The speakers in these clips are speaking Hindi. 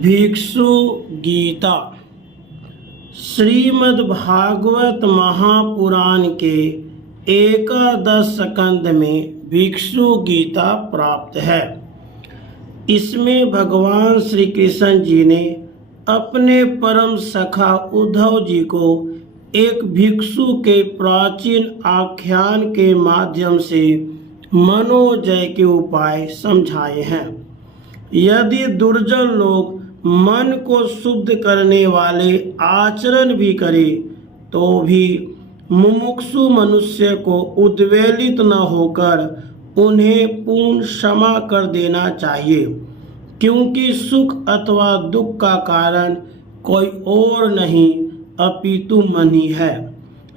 भिक्षु गीता श्रीमद् भागवत महापुराण के एकादश स्कंद में भिक्षु गीता प्राप्त है। इसमें भगवान श्री कृष्ण जी ने अपने परम सखा उद्धव जी को एक भिक्षु के प्राचीन आख्यान के माध्यम से मनोजय के उपाय समझाए हैं। यदि दुर्जन लोग मन को शुद्ध करने वाले आचरण भी करें तो भी मुमुक्षु मनुष्य को उद्वेलित न होकर उन्हें पूर्ण क्षमा कर देना चाहिए, क्योंकि सुख अथवा दुख का कारण कोई और नहीं अपितु मन ही है।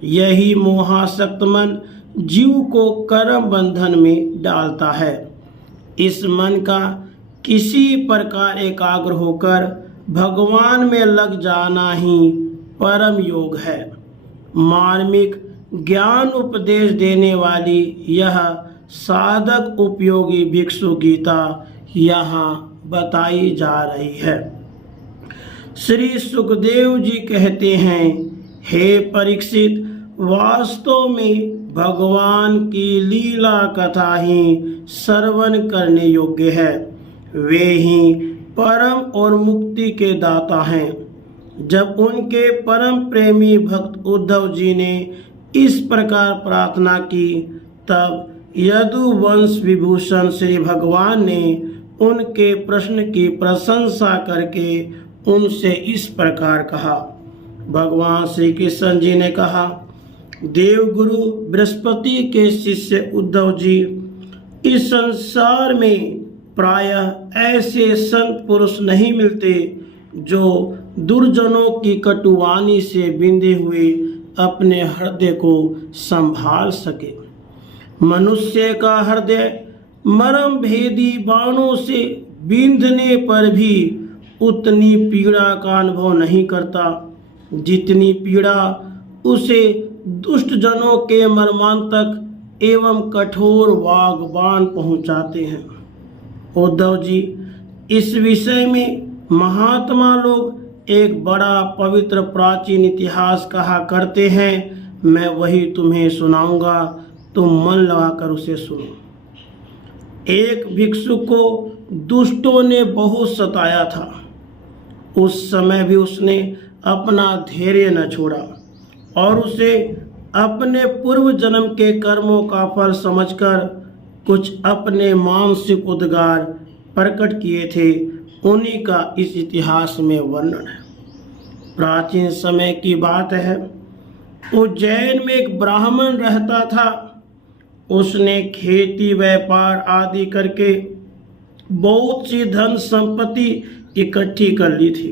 यही मोहासक्त मन जीव को कर्म बंधन में डालता है। इस मन का किसी प्रकार एकाग्र होकर भगवान में लग जाना ही परम योग है। मार्मिक ज्ञान उपदेश देने वाली यह साधक उपयोगी भिक्षु गीता यहाँ बताई जा रही है। श्री सुखदेव जी कहते हैं, हे परीक्षित, वास्तव में भगवान की लीला कथा ही श्रवण करने योग्य है। वे ही परम और मुक्ति के दाता हैं। जब उनके परम प्रेमी भक्त उद्धव जी ने इस प्रकार प्रार्थना की, तब यदुवंश विभूषण श्री भगवान ने उनके प्रश्न की प्रशंसा करके उनसे इस प्रकार कहा। भगवान श्री कृष्ण जी ने कहा, देवगुरु बृहस्पति के शिष्य उद्धव जी, इस संसार में प्रायः ऐसे संत पुरुष नहीं मिलते जो दुर्जनों की कटुवाणी से बिंधे हुए अपने हृदय को संभाल सके। मनुष्य का हृदय मर्म भेदी बाणों से बिंधने पर भी उतनी पीड़ा का अनुभव नहीं करता जितनी पीड़ा उसे दुष्ट जनों के मर्मांतक एवं कठोर वाग्बाण पहुंचाते हैं। उद्धव जी, इस विषय में महात्मा लोग एक बड़ा पवित्र प्राचीन इतिहास कहा करते हैं। मैं वही तुम्हें सुनाऊंगा, तुम मन लगाकर उसे सुनो। एक भिक्षु को दुष्टों ने बहुत सताया था। उस समय भी उसने अपना धैर्य न छोड़ा और उसे अपने पूर्व जन्म के कर्मों का फल समझकर कुछ अपने मानसिक उद्गार प्रकट किए थे। उन्हीं का इस इतिहास में वर्णन है। प्राचीन समय की बात है। उज्जैन में एक ब्राह्मण रहता था। उसने खेती व्यापार आदि करके बहुत सी धन संपत्ति इकट्ठी कर ली थी।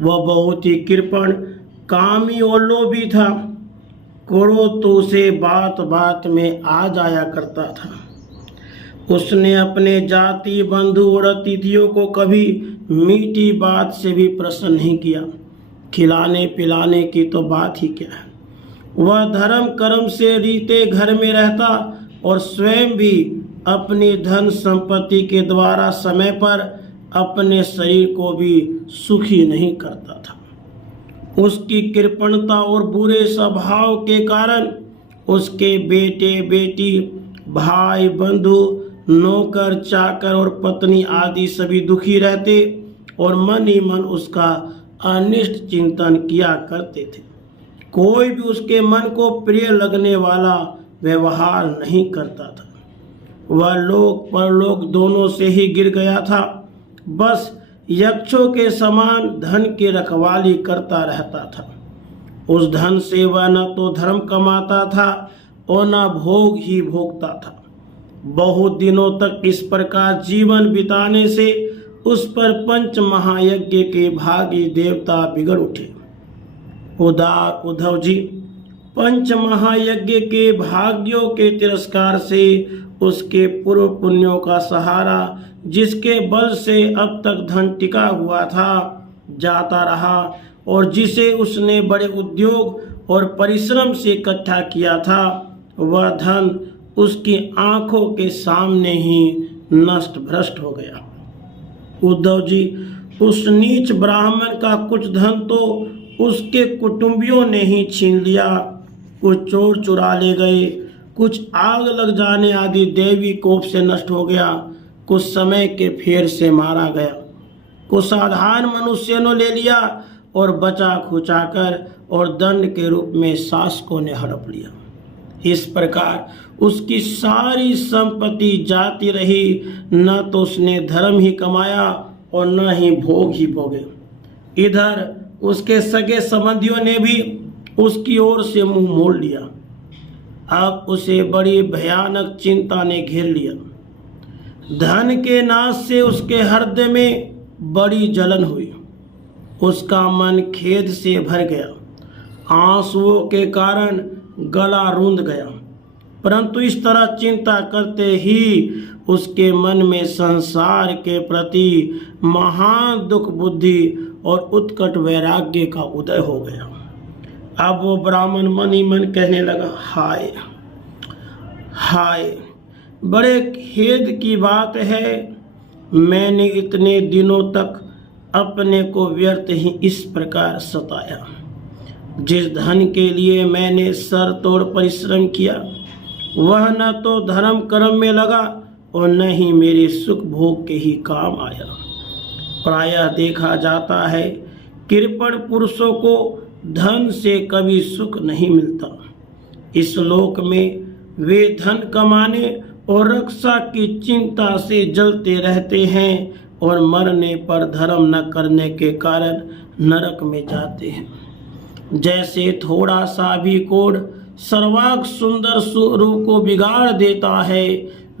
वह बहुत ही कृपण, कामी और लोभी था। क्रोध तो उसे बात बात में आ जाया करता था। उसने अपने जाति बंधु और अतिथियों को कभी मीठी बात से भी प्रसन्न नहीं किया। खिलाने पिलाने की तो बात ही क्या है। वह धर्म कर्म से रीते घर में रहता और स्वयं भी अपनी धन संपत्ति के द्वारा समय पर अपने शरीर को भी सुखी नहीं करता था। उसकी कृपणता और बुरे स्वभाव के कारण उसके बेटे बेटी, भाई बंधु, नौकर चाकर और पत्नी आदि सभी दुखी रहते और मन ही मन उसका अनिष्ट चिंतन किया करते थे। कोई भी उसके मन को प्रिय लगने वाला व्यवहार नहीं करता था। वह लोक परलोक दोनों से ही गिर गया था। बस यक्षों के समान धन की रखवाली करता रहता था। उस धन से वह न तो धर्म कमाता था और न भोग ही भोगता था। बहुत दिनों तक इस प्रकार जीवन बिताने से उस पर पंच महायज्ञ के भागी देवता बिगड़ उठे। उदार उद्धव जी, पंच महायज्ञ के भाग्यों के तिरस्कार से उसके पूर्व पुण्यों का सहारा, जिसके बल से अब तक धन टिका हुआ था, जाता रहा और जिसे उसने बड़े उद्योग और परिश्रम से इकट्ठा किया था, वह धन उसकी आंखों के सामने ही नष्ट भ्रष्ट हो गया। उद्धव जी, उस नीच ब्राह्मण का कुछ धन तो उसके कुटुंबियों ने ही छीन लिया, कुछ चोर चुरा ले गए, कुछ आग लग जाने आदि देवी कोप से नष्ट हो गया, कुछ समय के फेर से मारा गया, कुछ साधारण मनुष्य ने ले लिया और बचा खुचाकर और दंड के रूप में शासकों ने हड़प लिया। इस प्रकार उसकी सारी संपत्ति जाती रही, न तो उसने धर्म ही कमाया और न ही भोग ही भोगे। इधर उसके सगे संबंधियों ने भी उसकी ओर से मुंह मोड़ लिया। अब उसे बड़ी भयानक चिंता ने घेर लिया। धन के नाश से उसके हृदय में बड़ी जलन हुई, उसका मन खेद से भर गया, आंसुओं के कारण गला रूंध गया। परंतु इस तरह चिंता करते ही उसके मन में संसार के प्रति महान दुख बुद्धि और उत्कट वैराग्य का उदय हो गया। अब वो ब्राह्मण मन ही मन कहने लगा, हाय हाय, बड़े खेद की बात है, मैंने इतने दिनों तक अपने को व्यर्थ ही इस प्रकार सताया। जिस धन के लिए मैंने सर तोड़ परिश्रम किया, वह न तो धर्म कर्म में लगा और न ही मेरे सुख भोग के ही काम आया। प्रायः देखा जाता है, कृपण पुरुषों को धन से कभी सुख नहीं मिलता। इस लोक में वे धन कमाने और रक्षा की चिंता से जलते रहते हैं और मरने पर धर्म न करने के कारण नरक में जाते हैं। जैसे थोड़ा सा भी कोढ़ सर्वांग सुंदर रूप को बिगाड़ देता है,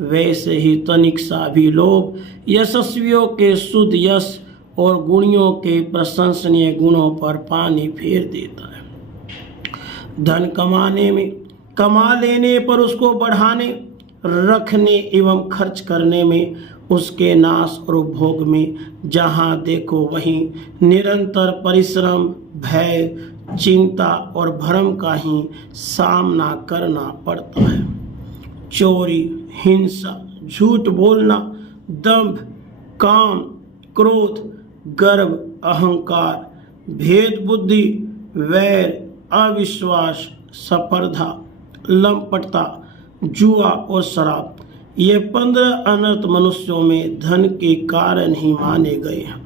वैसे ही तनिक सा भी लोभ यशस्वियों के शुद्ध यश और गुणियों के प्रशंसनीय गुणों पर पानी फेर देता है। धन कमा लेने पर उसको बढ़ाने, रखने एवं खर्च करने में, उसके नाश और उपभोग में जहाँ देखो वहीं निरंतर परिश्रम, भय, चिंता और भ्रम का ही सामना करना पड़ता है। चोरी, हिंसा, झूठ बोलना, दंभ, काम, क्रोध, गर्व, अहंकार, भेद बुद्धि, वैर, अविश्वास, स्पर्धा, लंपटता, जुआ और शराब, ये 15 अनर्थ मनुष्यों में धन के कारण ही माने गए हैं।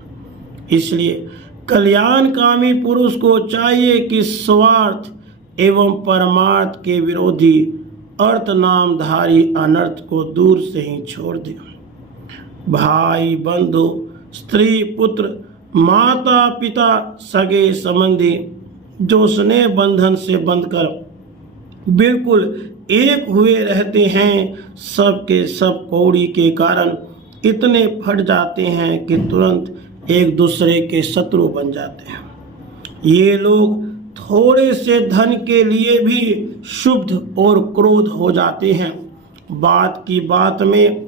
इसलिए कल्याणकामी पुरुष को चाहिए कि स्वार्थ एवं परमार्थ के विरोधी अर्थ नामधारी अनर्थ को दूर से ही छोड़ दे। भाई, बंधु, स्त्री, पुत्र, माता, पिता, सगे संबंधी जो स्नेह बंधन से बंधकर बिल्कुल एक हुए रहते हैं, सब के सब कौड़ी के कारण इतने फट जाते हैं कि तुरंत एक दूसरे के शत्रु बन जाते हैं। ये लोग थोड़े से धन के लिए भी शुद्ध और क्रोध हो जाते हैं। बात की बात में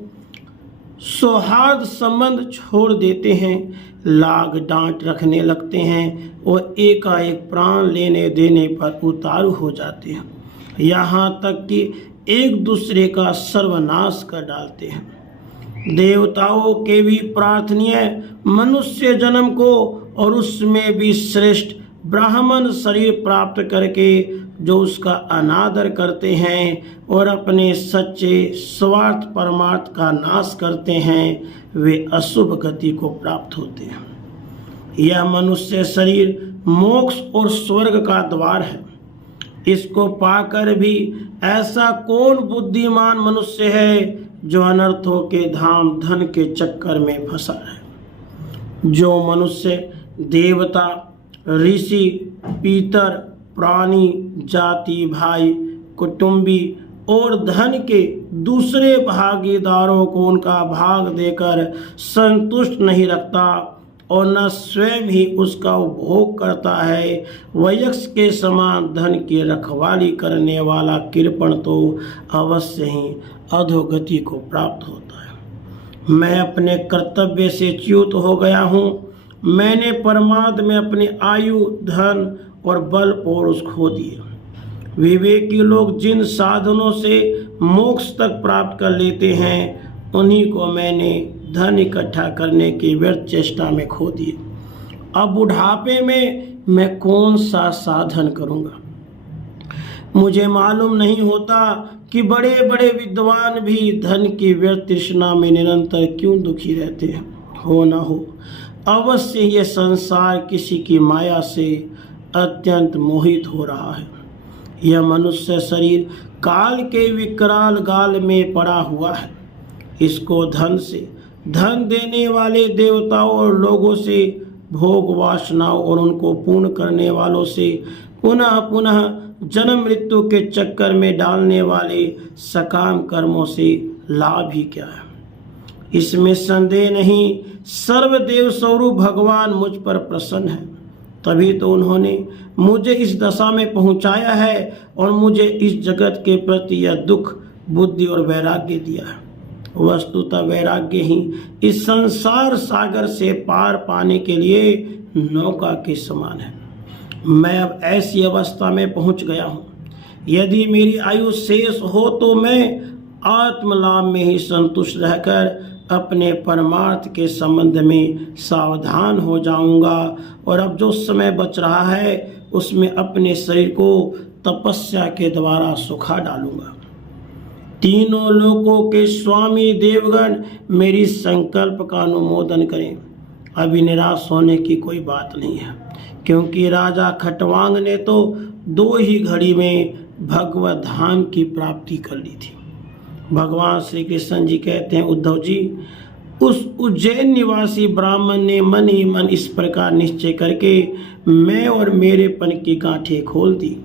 सौहार्द संबंध छोड़ देते हैं, लाग डांट रखने लगते हैं और एकाएक प्राण लेने देने पर उतारू हो जाते हैं। यहाँ तक कि एक दूसरे का सर्वनाश कर डालते हैं। देवताओं के भी प्रार्थनीय मनुष्य जन्म को और उसमें भी श्रेष्ठ ब्राह्मण शरीर प्राप्त करके जो उसका अनादर करते हैं और अपने सच्चे स्वार्थ परमार्थ का नाश करते हैं, वे अशुभ गति को प्राप्त होते हैं। यह मनुष्य शरीर मोक्ष और स्वर्ग का द्वार है। इसको पाकर भी ऐसा कौन बुद्धिमान मनुष्य है जो अनर्थों के धाम धन के चक्कर में फंसा है। जो मनुष्य देवता, ऋषि, पीतर, प्राणी, जाति, भाई, कुटुंबी और धन के दूसरे भागीदारों को उनका भाग देकर संतुष्ट नहीं रखता और न स्वयं ही उसका उपभोग करता है, वह यक्ष के समान धन की रखवाली करने वाला कृपण तो अवश्य ही अधोगति को प्राप्त होता है। मैं अपने कर्तव्य से च्युत हो गया हूँ। मैंने प्रमाद में अपनी आयु, धन और बल पौरुष खो दिए। विवेकी लोग जिन साधनों से मोक्ष तक प्राप्त कर लेते हैं, उन्हीं को मैंने धन इकट्ठा करने की व्यर्थ चेष्टा में खो दिए। अब बुढ़ापे में मैं कौन सा साधन करूंगा। मुझे मालूम नहीं होता कि बड़े बड़े विद्वान भी धन की व्यर्थ तृष्णा में निरंतर क्यों दुखी रहते हैं। हो न हो अवश्य ये संसार किसी की माया से अत्यंत मोहित हो रहा है। यह मनुष्य शरीर काल के विकराल गाल में पड़ा हुआ है। इसको धन देने वाले देवताओं और लोगों से, भोग वासनाओं और उनको पूर्ण करने वालों से, पुनः पुनः जन्म मृत्यु के चक्कर में डालने वाले सकाम कर्मों से लाभ ही क्या है। इसमें संदेह नहीं, सर्वदेव स्वरूप भगवान मुझ पर प्रसन्न है। तभी तो उन्होंने मुझे इस दशा में पहुंचाया है और मुझे इस जगत के प्रति यह दुख, बुद्धि और वैराग्य दिया है। वस्तुतः वैराग्य ही इस संसार सागर से पार पाने के लिए नौका के समान है। मैं अब ऐसी अवस्था में पहुंच गया हूँ, यदि मेरी आयु शेष हो तो मैं आत्मलाभ में ही संतुष्ट रहकर अपने परमार्थ के संबंध में सावधान हो जाऊंगा और अब जो समय बच रहा है उसमें अपने शरीर को तपस्या के द्वारा सुखा डालूंगा। तीनों लोकों के स्वामी देवगण मेरी संकल्प का अनुमोदन करें। अभी निराश होने की कोई बात नहीं है, क्योंकि राजा खटवांग ने तो 2 ही घड़ी में भगवत धाम की प्राप्ति कर ली थी। भगवान श्री कृष्ण जी कहते हैं, उद्धव जी, उस उज्जैन निवासी ब्राह्मण ने मन ही मन इस प्रकार निश्चय करके मैं और मेरेपन की गांठें खोल दी।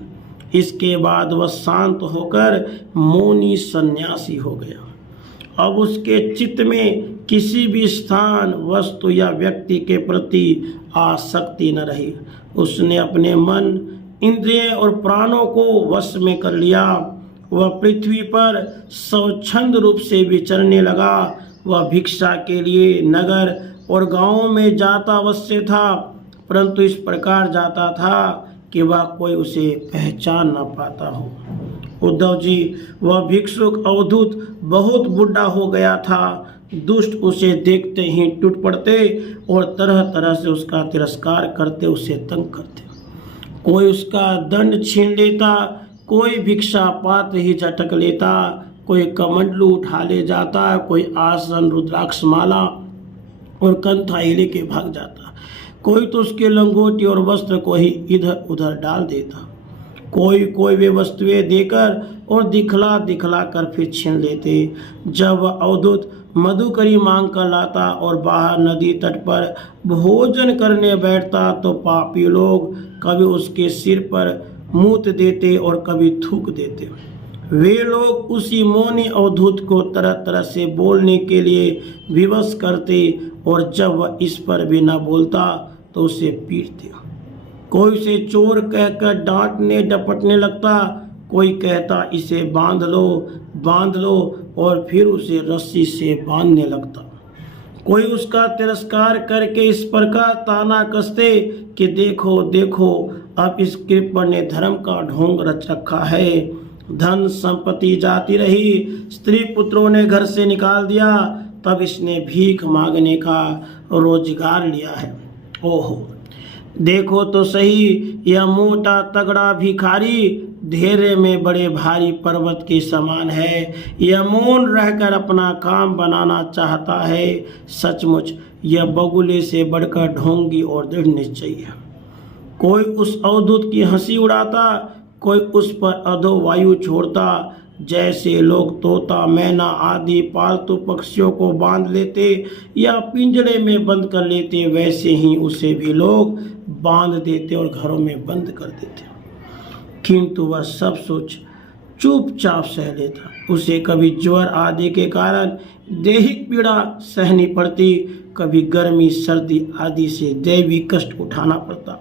इसके बाद वह शांत होकर मौनी सन्यासी हो गया। अब उसके चित्त में किसी भी स्थान, वस्तु या व्यक्ति के प्रति आसक्ति न रही। उसने अपने मन, इंद्रिय और प्राणों को वश में कर लिया। वह पृथ्वी पर स्वच्छंद रूप से विचरने लगा। वह भिक्षा के लिए नगर और गांवों में जाता अवश्य था, परंतु इस प्रकार जाता था कि वह कोई उसे पहचान न पाता हो। उद्धव जी, वह भिक्षुक अवधूत बहुत बूढ़ा हो गया था। दुष्ट उसे देखते ही टूट पड़ते और तरह तरह से उसका तिरस्कार करते, उसे तंग करते। कोई उसका दंड छीन लेता, कोई भिक्षा पात्र ही झटक लेता, कोई कमंडलू उठा ले जाता, कोई आसन, रुद्राक्ष माला और कंथा ले के भाग जाता। कोई तो उसके लंगोटी और वस्त्र को ही इधर उधर डाल देता। कोई वे वस्तुएं देकर और दिखला दिखला कर फिर छीन लेते। जब वह अवधूत मधुकरी मांग कर लाता और बाहर नदी तट पर भोजन करने बैठता तो पापी लोग कभी उसके सिर पर मूत देते और कभी थूक देते। वे लोग उसी मौनी अवधूत को तरह तरह से बोलने के लिए विवश करते और जब वह इस पर भी न बोलता तो उसे पीटते। कोई उसे चोर कहकर डांटने डपटने लगता, कोई कहता इसे बांध लो और फिर उसे रस्सी से बांधने लगता। कोई उसका तिरस्कार करके इस प्रकार ताना कसते कि देखो देखो, अब इस कृपण ने धर्म का ढोंग रच रखा है। धन संपत्ति जाती रही, स्त्री पुत्रों ने घर से निकाल दिया, तब इसने भीख मांगने का रोजगार लिया है। ओहो, देखो तो सही, यह मोटा तगड़ा भिखारी धैर्य में बड़े भारी पर्वत के समान है। यह मौन रहकर अपना काम बनाना चाहता है। सचमुच यह बगुले से बढ़कर ढोंगी और दृढ़ निश्चयी है। कोई उस अवधूत की हंसी उड़ाता, कोई उस पर अधो वायु छोड़ता। जैसे लोग तोता, मैना आदि पालतू पक्षियों को बांध लेते या पिंजरे में बंद कर लेते, वैसे ही उसे भी लोग बांध देते और घरों में बंद कर देते। किंतु वह सब सोच चुपचाप सह लेता। उसे कभी ज्वर आदि के कारण दैहिक पीड़ा सहनी पड़ती, कभी गर्मी सर्दी आदि से दैवी कष्ट उठाना पड़ता,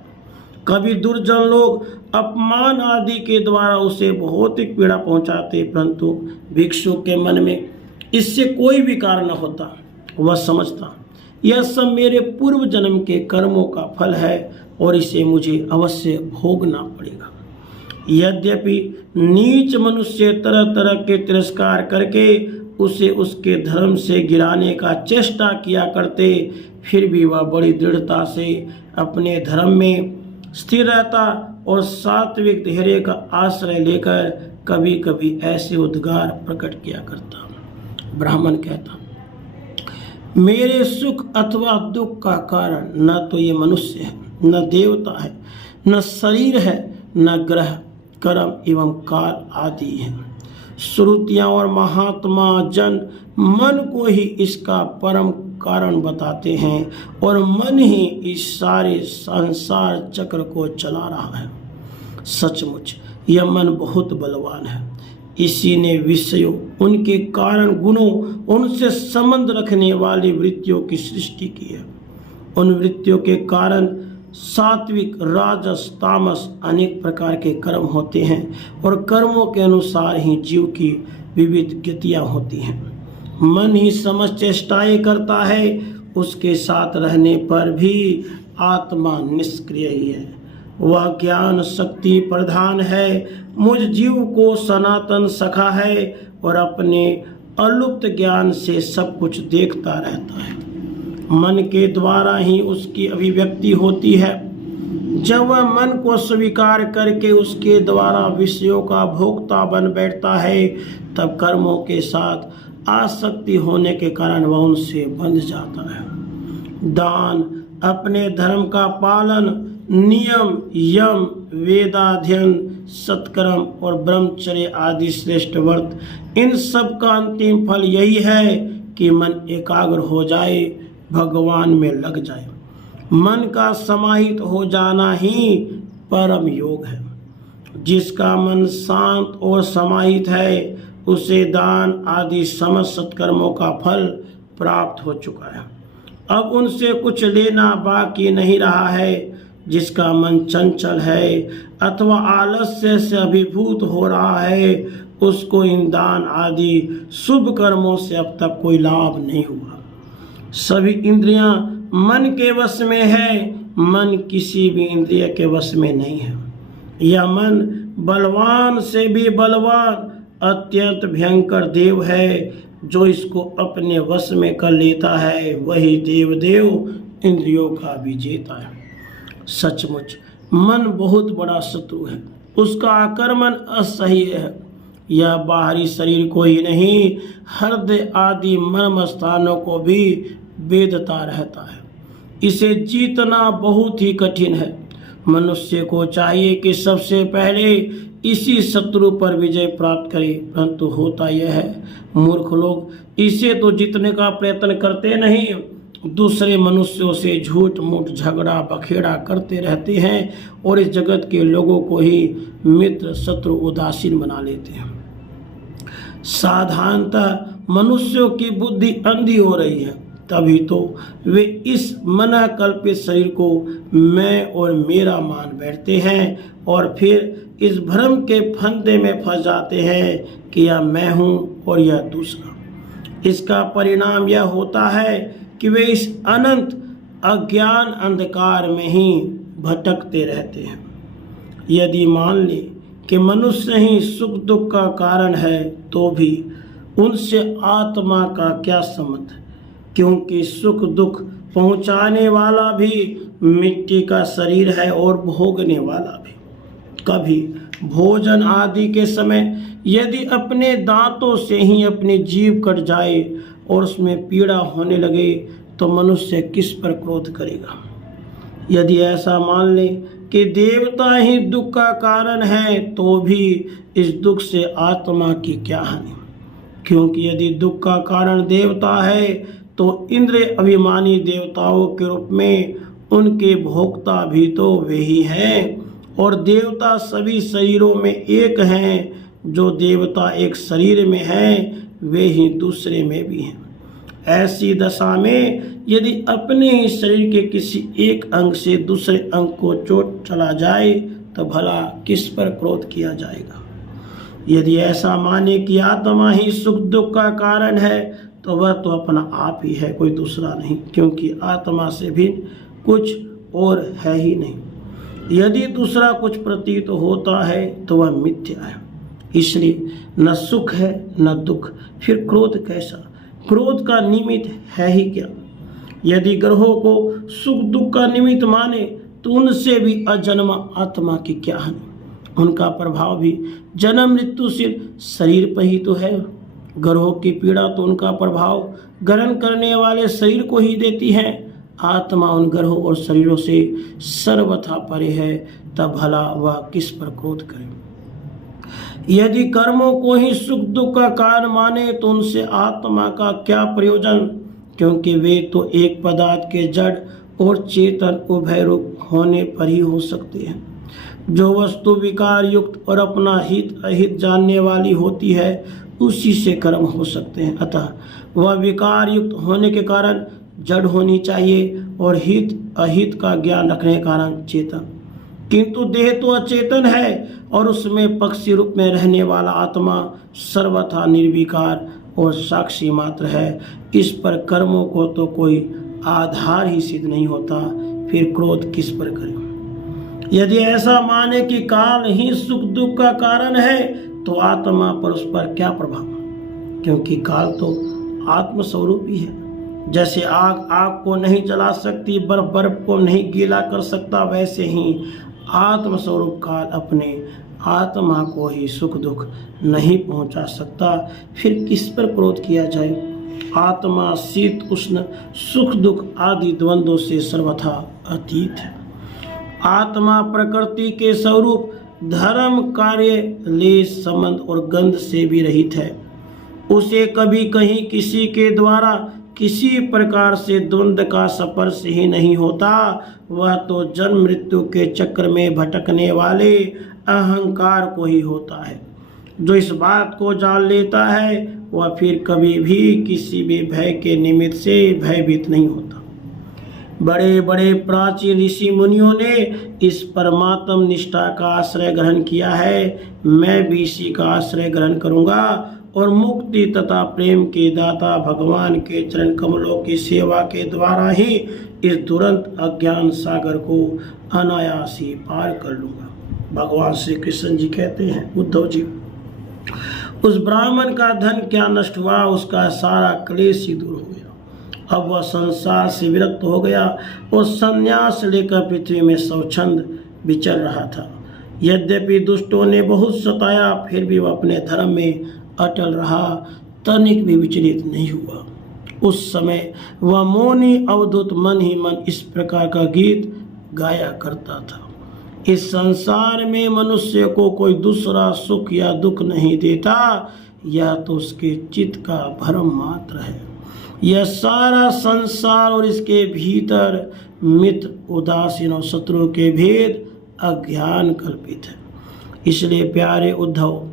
कभी दुर्जन लोग अपमान आदि के द्वारा उसे भौतिक पीड़ा पहुंचाते, परंतु भिक्षु के मन में इससे कोई विकार न होता। वह समझता यह सब मेरे पूर्व जन्म के कर्मों का फल है और इसे मुझे अवश्य भोगना पड़ेगा। यद्यपि नीच मनुष्य तरह तरह के तिरस्कार करके उसे उसके धर्म से गिराने का चेष्टा किया करते, फिर भी वह बड़ी दृढ़ता से अपने धर्म में स्थिर रहता और सात्विक धैर्य का आश्रय लेकर कभी कभी ऐसे उद्गार प्रकट किया करता। ब्राह्मण कहता, मेरे सुख अथवा दुख का कारण न तो ये मनुष्य है, न देवता है, न शरीर है, न ग्रह, कर्म एवं काल आदि है। श्रुतियाँ और महात्मा जन मन को ही इसका परम कारण बताते हैं और मन ही इस सारे संसार चक्र को चला रहा है। सचमुच यह मन बहुत बलवान है। इसी ने विषयों, उनके कारण गुणों, उनसे संबंध रखने वाली वृत्तियों की सृष्टि की है। उन वृत्तियों के कारण सात्विक, राजस, तामस अनेक प्रकार के कर्म होते हैं और कर्मों के अनुसार ही जीव की विविध गतियां होती हैं। मन ही समझ चेष्टाएं करता है, उसके साथ रहने पर भी आत्मा निष्क्रिय ही है। वह ज्ञान शक्ति प्रधान है, मुझ जीव को सनातन सखा है और अपने अलुप्त ज्ञान से सब कुछ देखता रहता है। मन के द्वारा ही उसकी अभिव्यक्ति होती है। जब वह मन को स्वीकार करके उसके द्वारा विषयों का भोक्ता बन बैठता है, तब कर्मों के साथ आसक्ति होने के कारण वह उनसे बंध जाता है। दान, अपने धर्म का पालन, नियम, यम, वेदाध्ययन, सत्कर्म और ब्रह्मचर्य आदि श्रेष्ठ व्रत, इन सब का अंतिम फल यही है कि मन एकाग्र हो जाए, भगवान में लग जाए। मन का समाहित हो जाना ही परम योग है। जिसका मन शांत और समाहित है, उसे दान आदि समस्त सत्कर्मों का फल प्राप्त हो चुका है। अब उनसे कुछ लेना बाकी नहीं रहा है। जिसका मन चंचल है अथवा आलस्य से अभिभूत हो रहा है, उसको इन दान आदि शुभ कर्मों से अब तक कोई लाभ नहीं हुआ। सभी इंद्रियां मन के वश में है, मन किसी भी इंद्रिय के वश में नहीं है। यह मन बलवान से भी बलवान, अत्यंत भयंकर देव है। जो इसको अपने वश में कर लेता है, वही देव इंद्रियों का विजेता है। सचमुच मन बहुत बड़ा शत्रु है। उसका आक्रमण असह्य है। यह बाहरी शरीर को ही नहीं, हृदय आदि मर्म स्थानों को भी वेदता रहता है। इसे जीतना बहुत ही कठिन है। मनुष्य को चाहिए कि सबसे पहले इसी शत्रु पर विजय प्राप्त करे, परंतु होता यह है, मूर्ख लोग इसे तो जीतने का प्रयत्न करते नहीं, दूसरे मनुष्यों से झूठ मूठ झगड़ा बखेड़ा करते रहते हैं और इस जगत के लोगों को ही मित्र शत्रु उदासीन बना लेते हैं। साधारणतः मनुष्यों की बुद्धि अंधी हो रही है, तभी तो वे इस मना कल्पित शरीर को मैं और मेरा मान बैठते हैं और फिर इस भ्रम के फंदे में फंस जाते हैं कि यह मैं हूँ और यह दूसरा। इसका परिणाम यह होता है कि वे इस अनंत अज्ञान अंधकार में ही भटकते रहते हैं। यदि मान ले कि मनुष्य ही सुख दुख का कारण है, तो भी उनसे आत्मा का क्या संबंध, क्योंकि सुख दुख पहुंचाने वाला भी मिट्टी का शरीर है और भोगने वाला भी। कभी भोजन आदि के समय यदि अपने दांतों से ही अपनी जीभ कट जाए और उसमें पीड़ा होने लगे, तो मनुष्य किस पर क्रोध करेगा। यदि ऐसा मान ले कि देवता ही दुख का कारण है, तो भी इस दुख से आत्मा की क्या हानि, क्योंकि यदि दुख का कारण देवता है तो इंद्र अभिमानी देवताओं के रूप में उनके भोक्ता भी तो वे ही हैं, और देवता सभी शरीरों में एक हैं। जो देवता एक शरीर में हैं, वे ही दूसरे में भी हैं। ऐसी दशा में यदि अपने ही शरीर के किसी एक अंग से दूसरे अंग को चोट चला जाए, तो भला किस पर क्रोध किया जाएगा। यदि ऐसा माने कि आत्मा ही सुख दुख का कारण है, तो वह तो अपना आप ही है, कोई दूसरा नहीं, क्योंकि आत्मा से भी कुछ और है ही नहीं। यदि दूसरा कुछ प्रतीत होता है तो वह मिथ्या है। इसलिए न सुख है न दुख, फिर क्रोध कैसा? क्रोध का निमित्त है ही क्या? यदि ग्रहों को सुख दुख का निमित्त माने तो उनसे भी अजन्मा आत्मा की क्या हानि? उनका प्रभाव भी जन्म मृत्युशील शरीर पर ही तो है। ग्रहों की पीड़ा तो उनका प्रभाव ग्रहण करने वाले शरीर को ही देती है। आत्मा उन ग्रहों और शरीरों से सर्वथा परे है, तब भला वह किस पर क्रोध करे? यदि कर्मों को ही सुख दुख का कारण माने तो उनसे आत्मा का क्या प्रयोजन? क्योंकि वे तो एक पदार्थ के जड़ और चेतन उभय रूप होने पर ही हो सकते हैं। जो वस्तु विकार युक्त और अपना हित अहित जानने वाली होती है उसी से कर्म हो सकते हैं। अतः वह विकार युक्त होने के कारण जड़ होनी चाहिए और हित अहित का ज्ञान रखने के कारण चेतन। किंतु देह तो अचेतन है और उसमें पक्षी रूप में रहने वाला आत्मा सर्वथा निर्विकार और साक्षी मात्र है। इस पर कर्मों को तो कोई आधार ही सिद्ध नहीं होता, फिर क्रोध किस पर करें? यदि ऐसा माने कि काल ही सुख दुख का कारण है तो आत्मा पर उस पर क्या प्रभाव? क्योंकि काल तो आत्मस्वरूप ही है। जैसे आग आग को नहीं जला सकती, बर्फ बर्फ को नहीं गीला कर सकता, वैसे ही आत्मस्वरूप काल अपने आत्मा को ही सुख दुख नहीं पहुंचा सकता, फिर किस पर क्रोध किया जाए? आत्मा शीत उष्ण सुख दुख आदि द्वंद्वों से सर्वथा अतीत है। आत्मा प्रकृति के स्वरूप धर्म कार्य लेश संबंध और गंध से भी रहित है। उसे कभी कहीं किसी के द्वारा किसी प्रकार से द्वंद्व का स्पर्श ही नहीं होता। वह तो जन्म मृत्यु के चक्र में भटकने वाले अहंकार को ही होता है। जो इस बात को जान लेता है वह फिर कभी भी किसी भी भय के निमित्त से भयभीत नहीं होता। बड़े बड़े प्राचीन ऋषि मुनियों ने इस परमात्म निष्ठा का आश्रय ग्रहण किया है। मैं भी इसी का आश्रय ग्रहण करूंगा और मुक्ति तथा प्रेम के दाता भगवान के चरण कमलों की सेवा के द्वारा ही इस दुरंत अज्ञान सागर को अनायास ही पार कर लूंगा। भगवान श्री कृष्ण जी कहते हैं, उद्धव जी, उस ब्राह्मण का धन क्या नष्ट हुआ? उसका सारा क्लेश ही दूर हो गया। अब वह संसार से विरक्त हो गया और संन्यास लेकर पृथ्वी में स्वच्छंद विचर रहा था। यद्यपि दुष्टों ने बहुत सताया, फिर भी वह अपने धर्म में अटल रहा, तनिक भी विचलित नहीं हुआ। उस समय वह मौनी अवधूत मन ही मन इस प्रकार का गीत गाया करता था। इस संसार में मनुष्य को कोई दूसरा सुख या दुख नहीं देता, यह तो उसके चित्त का भ्रम मात्र है। यह सारा संसार और इसके भीतर मित्र उदासीन और शत्रु के भेद अज्ञान कल्पित है। इसलिए प्यारे उद्धव,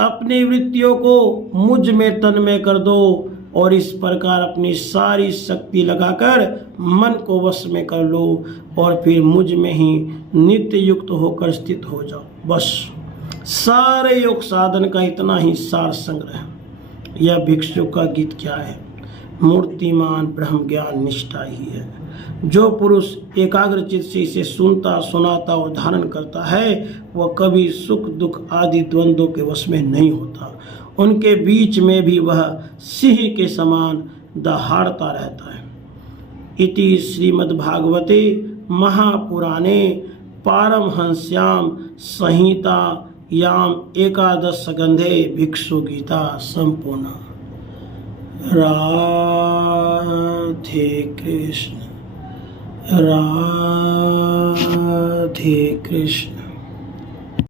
अपनी वृत्तियों को मुझ में तन्मय कर दो और इस प्रकार अपनी सारी शक्ति लगाकर मन को वश में कर लो और फिर मुझ में ही नित्य युक्त होकर स्थित हो जाओ। बस सारे योग साधन का इतना ही सार संग्रह है। यह भिक्षु का गीत क्या है? मूर्तिमान ब्रह्म ज्ञान निष्ठा ही है। जो पुरुष एकाग्रचित से इसे सुनता सुनाता और धारण करता है वह कभी सुख दुख आदि द्वंद्वों के वश में नहीं होता। उनके बीच में भी वह सिंह के समान दहाड़ता रहता है। इति श्रीमद्भागवते महापुराणे पारमहंस्याम संहितायाम एकादश स्कंधे भिक्षु गीता संपूर्णा। राधे कृष्ण, राधे कृष्ण।